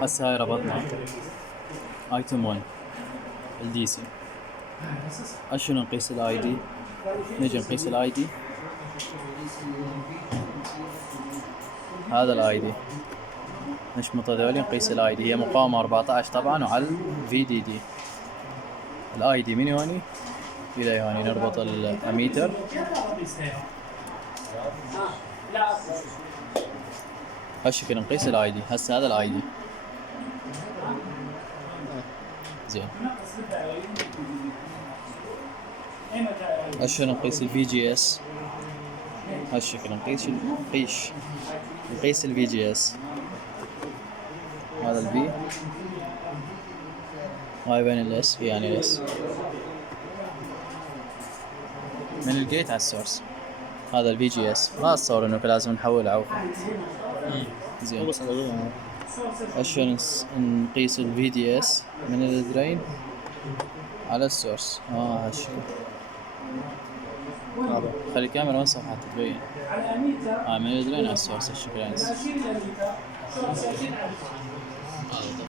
هسه هاي ربطنا ايتم 1 الدي سي. شنو نقيس الاي دي؟ نجي نقيس الاي دي، هذا الاي دي نشمط هذول نقيس الاي دي. هي مقاومة 14 طبعا وعلى الفي دي دي. الاي دي من هوني الى هوني نربط الاميتر. هالشكل نقيس الاي دي. هسه هذا الاي دي زين. هسه نقيس الفي جي اس. هالشكل نقيس الفي جي اس. هذا الفي، هاي وين الاس؟ في يعني الاس من الجيت على السورس. هذا الفي جي اس. ما اتصور انه لازم نحول عوفه. زين. عشان نقيس الفي دي اس من الدرين على السورس. هالشكل. خلي الكاميرا وين صفحة تبين. من الدرين على السورس هالشكل يعني.